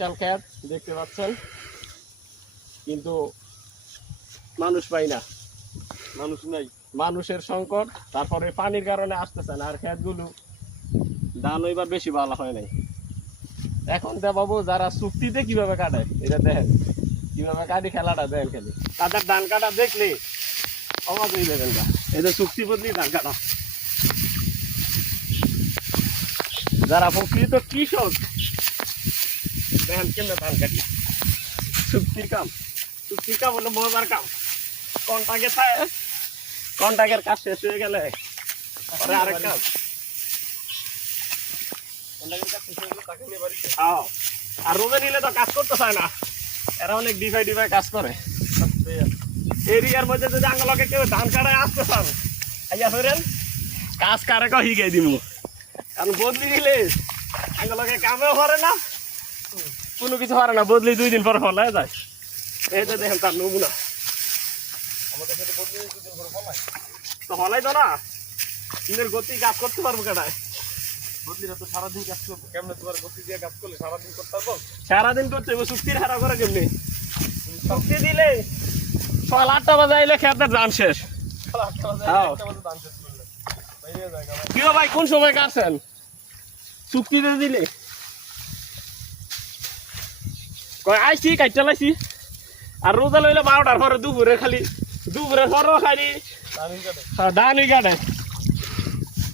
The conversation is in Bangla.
বিশাল ক্ষেত দেখতে পাচ্ছেন, কিন্তু মানুষ পাই না, মানুষ নাই, মানুষের সংকট। তারপরে পানির কারণে আসতেছে না, আর ক্ষেতগুলো ধান এবার বেশি ভালো হয় নাই। এখন দেবাবু যারা চুক্তিতে কিভাবে কাটায় এটা দেখেন, কিভাবে কাটি খেলাটা দেখেন, খালি তাদের ধান কাটা দেখলে অবাক হয়ে যাবেন না। এই যে চুক্তি বদলি ধান কাটা, যারা প্রকৃত কৃষক দেখেন কেমন ধান কাটি। চুক্তির কাম, চুক্তির কাম হলো মজার কাম। কন্টাকের কাজ শেষ হয়ে গেলে পরে আরেক কাজ। আর রোদে নিলে তো কাজ করতে চায় না, এরা অনেক ডিভাই কাজ করে। এরিয়ার মধ্যে যদি আঙ্গলকে কেউ ধান কাটায় আসতে চান, আইয়া ফেরেন কাজ কারে হিগাই দিব। কারণ বদলি নিলে আঙ্গলকে কামেও করে না, কোনো কিছু পারে না, বদলি 2 দিন পর ফলায় যায়। এই যে দেখেন তার নমুনা। তো ফলাই তো না, দিনের গতি কাজ করতে পারবো কেটায়? বদলিরা তো সারাদিন কাজ করবো, কেমনে তোমার গতি দিয়ে কাজ করলে সারাদিন করতে পারবো? সারাদিন করতে হবে, চুক্তির হারা করে কেমনি? চুক্তি দিলে সকাল 8টা বাজে আইলে খেতের ধান শেষ। কি ভাই কোন সময় কাটছেন? চুক্তিতে দিলে আইসি কাটতে লাইছি, আর রোজা লইলে 12টার পরে দুপুরে খালি দুপুরের পরও খালি ধানই কাটে।